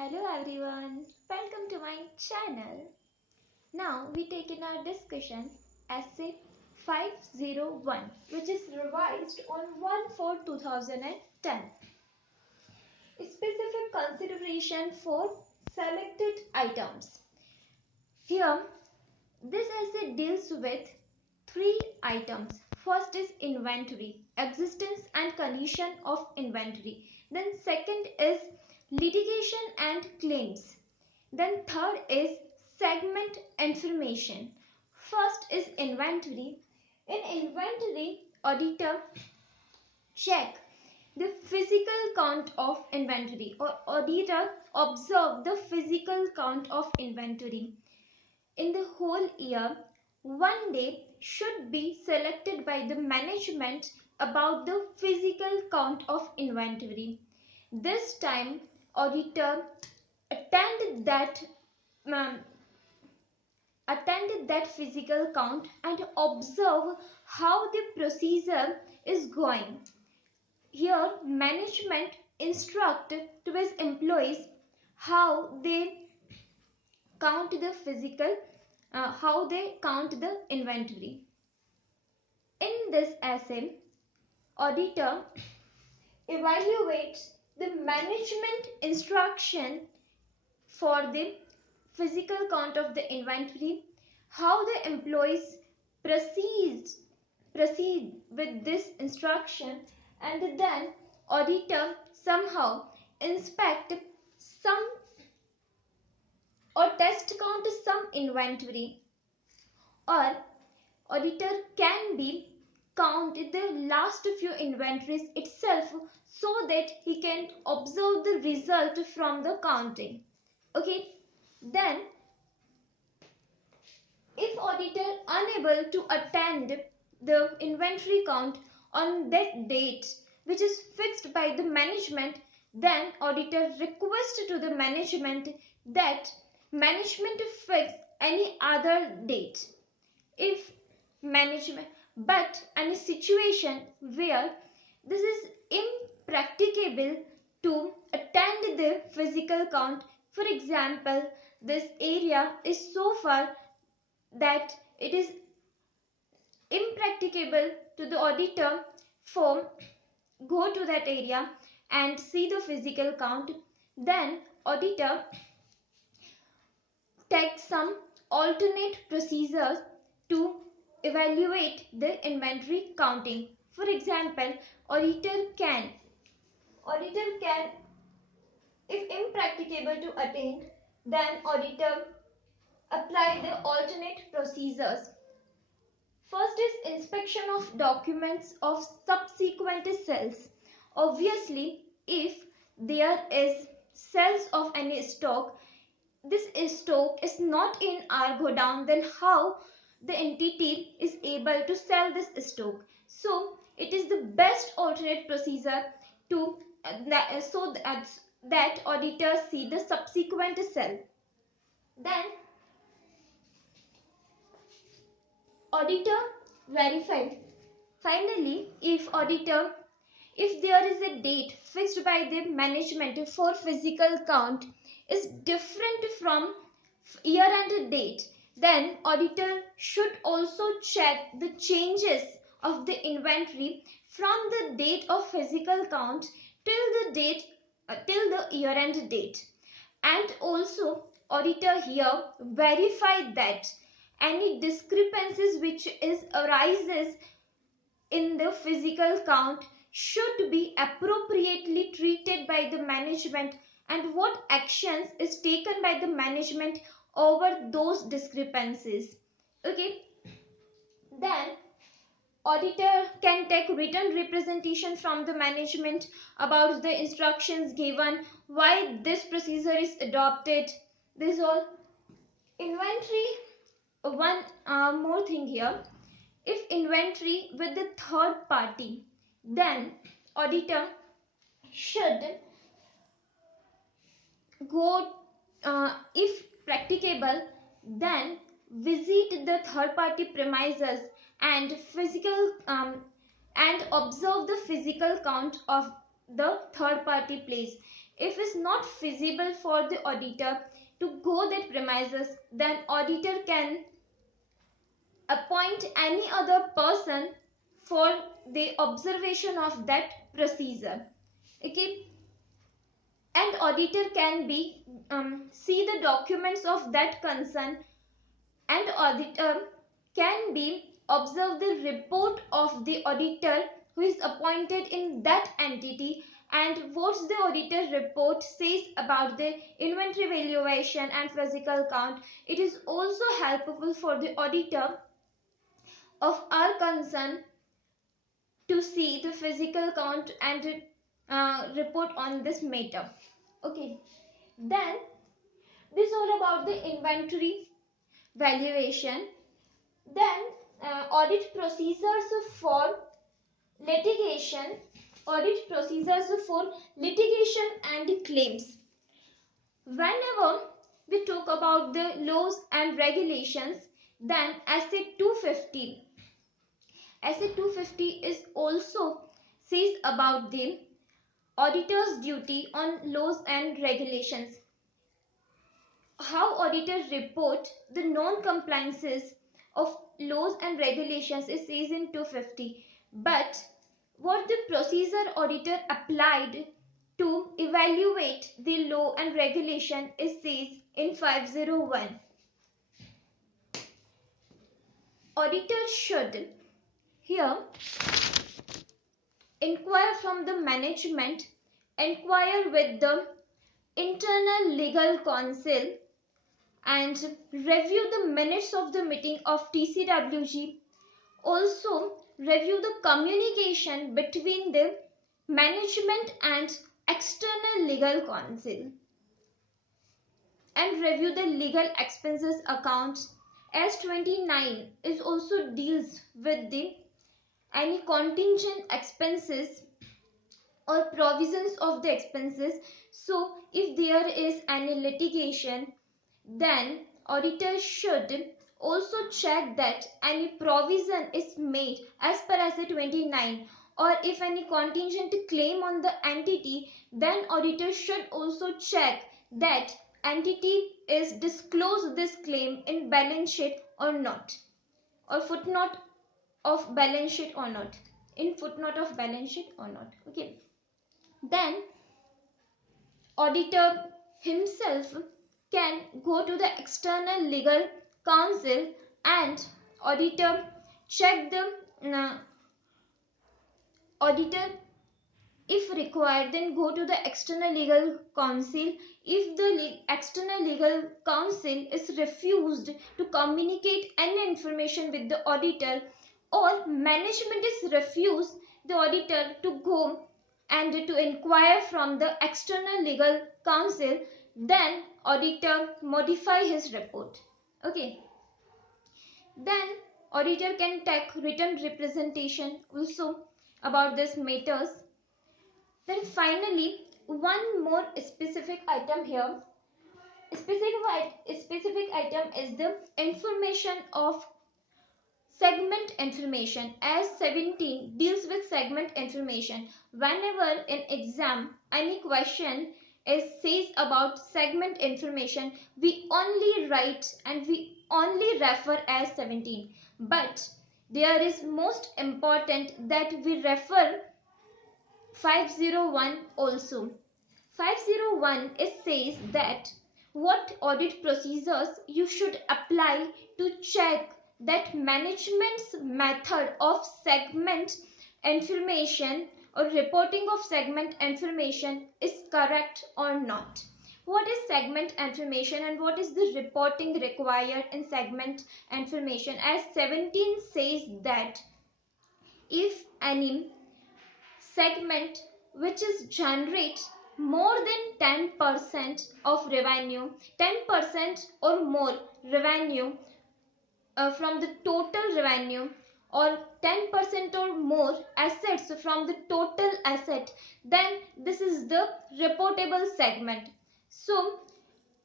Hello everyone, welcome to my channel. Now we take in our discussion essay 501, which is revised on 1/4/2010. Specific consideration for selected items. Here this essay deals with three items. First is inventory, existence and condition of inventory. Then second is litigation and claims. Then third is segment information. First is inventory. In inventory, auditor check the physical count of inventory, or auditor observe the physical count of inventory. In the whole year, one day should be selected by the management about the physical count of inventory. This time, auditor attended that physical count and observe how the procedure is going. Here, management instruct to his employees how they count the inventory. In this essay, auditor evaluates the management instruction for the physical count of the inventory, how the employees proceed with this instruction, and then auditor somehow inspect some or test count some inventory, or auditor can be count the last few inventories itself so that he can observe the result from the counting. Okay, then if auditor unable to attend the inventory count on that date which is fixed by the management, then auditor request to the management that management fix any other date. If management, but any situation where this is impracticable to attend the physical count, for example, this area is so far that it is impracticable to the auditor for go to that area and see the physical count, then auditor takes some alternate procedures to evaluate the inventory counting. For example, auditor can if impracticable to attain, then auditor apply the alternate procedures. First is inspection of documents of subsequent sales. Obviously, if there is sales of any stock, this stock is not in our godown, then how the entity is able to sell this stock? So it is the best alternate procedure to that auditors see the subsequent sale. Then auditor verified. Finally, if there is a date fixed by the management for physical count is different from year-end date, then auditor should also check the changes of the inventory from the date of physical count till the year-end date. And also auditor here verify that any discrepancies which arises in the physical count should be appropriately treated by the management, and what actions is taken by the management over those discrepancies. Okay, then auditor can take written representation from the management about the instructions given, why this procedure is adopted. This all inventory. One more thing here, if inventory with the third party, then auditor should go, if practicable, then visit the third party premises and and observe the physical count of the third party place. If it's not feasible for the auditor to go that premises, then auditor can appoint any other person for the observation of that procedure. Okay, and auditor can be see the documents of that concern, and auditor can be observe the report of the auditor who is appointed in that entity, and what the auditor report says about the inventory valuation and physical count. It is also helpful for the auditor of our concern to see the physical count and report on this matter. Okay, then this is all about the inventory valuation. Then audit procedures for litigation, audit procedures for litigation and claims. Whenever we talk about the laws and regulations, then SA 250 is also says about the auditor's duty on laws and regulations. How auditors report the non-compliances of laws and regulations is says in 250, but what the procedure auditor applied to evaluate the law and regulation is says in 501. Auditor should here inquire from the management, inquire with the internal legal counsel, and review the minutes of the meeting of TCWG. Also review the communication between the management and external legal counsel, and review the legal expenses accounts. S29 is also deals with the any contingent expenses or provisions of the expenses. So if there is any litigation, then auditor should also check that any provision is made as per SA 29, or if any contingent claim on the entity, then auditor should also check that entity is disclosed this claim in balance sheet or not, or footnote of balance sheet or not, in footnote of balance sheet or not. Okay, then auditor himself can go to the external legal counsel, and auditor check the auditor, if required, then go to the external legal counsel. If the external legal counsel is refused to communicate any information with the auditor, or management is refused the auditor to go and to inquire from the external legal counsel, then auditor modify his report. Okay, then auditor can take written representation also about this matters. Then finally, one more specific item here. Specific item is the information of segment information. As 17 deals with segment information. Whenever in exam any question is says about segment information, we only write and we only refer as 17. But there is most important that we refer 501 also. 501 it says that what audit procedures you should apply to check that management's method of segment information or reporting of segment information is correct or not. What is segment information and what is the reporting required in segment information? As 17 says that if any segment which is generate more than 10% of revenue, 10% or more revenue from the total revenue, or 10% or more assets from the total asset, then this is the reportable segment. So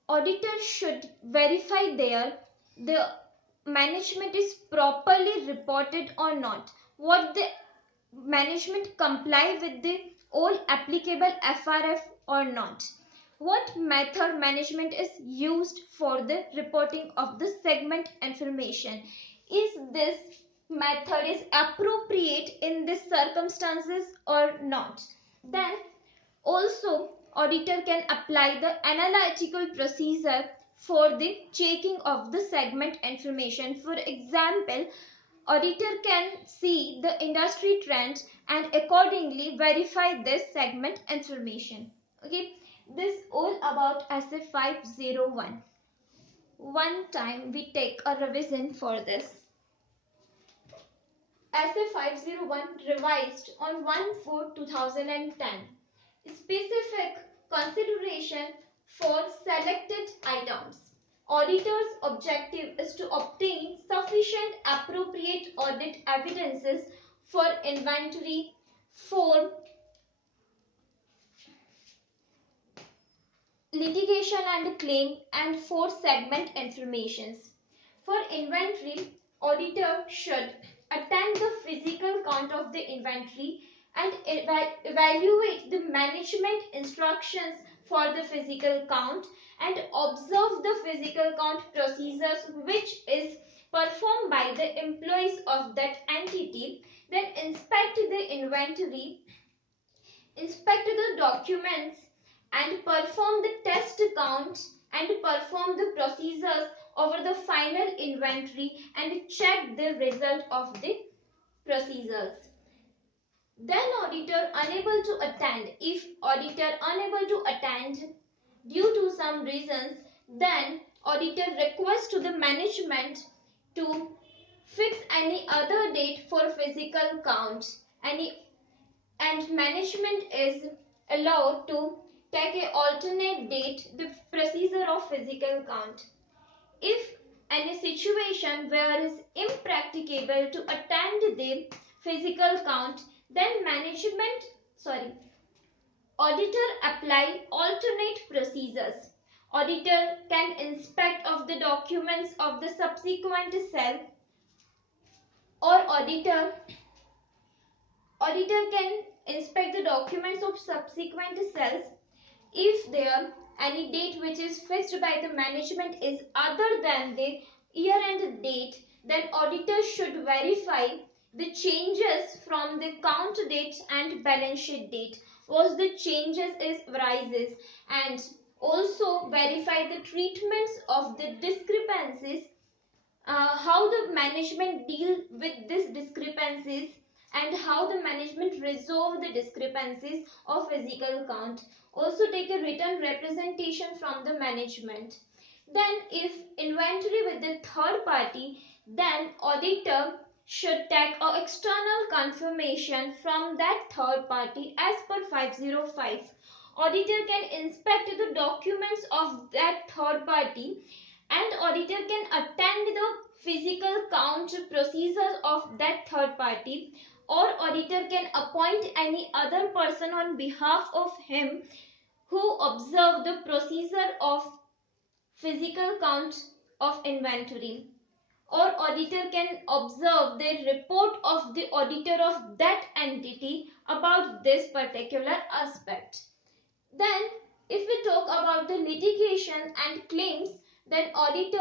auditor should verify there the management is properly reported or not, what the management comply with the all applicable FRF or not. What method management is used for the reporting of the segment information? Is this method is appropriate in these circumstances or not? Then also auditor can apply the analytical procedure for the checking of the segment information. For example, auditor can see the industry trends and accordingly verify this segment information. Okay, this all about SA 501. One time we take a revision for this. SA 501 revised on 1/4/2010. Specific consideration for selected items. Auditor's objective is to obtain sufficient appropriate audit evidences for inventory, for litigation and claim, and for segment informations. For inventory, auditor should attend the physical count of the inventory and evaluate the management instructions for the physical count and observe the physical count procedures which is performed by the employees of that entity. Then inspect the inventory, inspect the documents and perform the test counts and perform the procedures over the final inventory and check the result of the procedures. Then auditor unable to attend. If auditor unable to attend due to some reasons, then auditor requests to the management to fix any other date for physical count. And management is allowed to take a alternate date the procedure of physical count. If any situation where is impracticable to attend the physical count, then auditor apply alternate procedures. Auditor can inspect of the documents of the subsequent cell, or auditor can inspect the documents of subsequent cells. If there any date which is fixed by the management is other than the year end date, then auditor should verify the changes from the count date and balance sheet date. Was the changes is rises, and also verify the treatments of the discrepancies, how the management deal with these discrepancies and how the management resolve the discrepancies of physical count. Also take a written representation from the management. Then if inventory with the third party, then auditor should take a external confirmation from that third party as per 505. Auditor can inspect the documents of that third party, and auditor can attend the physical count procedures of that third party, or auditor can appoint any other person on behalf of him who observe the procedure of physical count of inventory, or auditor can observe the report of the auditor of that entity about this particular aspect. Then if we talk about the litigation and claims, then audit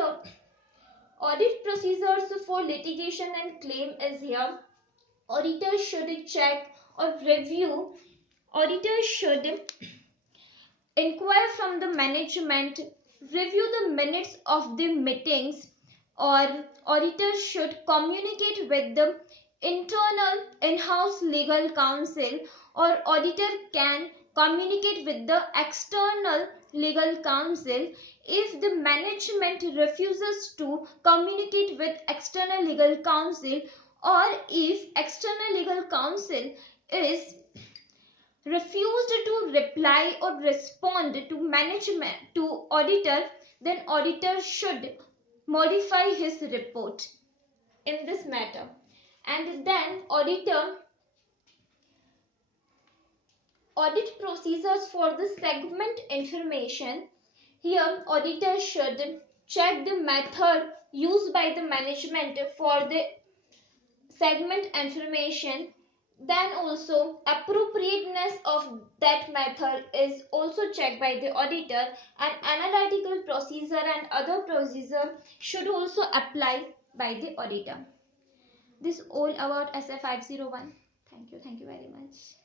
procedures for litigation and claim is here. Auditor should check or review. Auditor should inquire from the management, review the minutes of the meetings, or auditor should communicate with the internal in-house legal counsel, or auditor can communicate with the external legal counsel. If the management refuses to communicate with external legal counsel, or if external legal counsel is refused to reply or respond to management to auditor, then auditor should modify his report in this matter. And then audit procedures for the segment information. Here auditor should check the method used by the management for the segment information. Then also appropriateness of that method is also checked by the auditor, and analytical procedure and other procedure should also apply by the auditor. This all about SF 501. Thank you very much.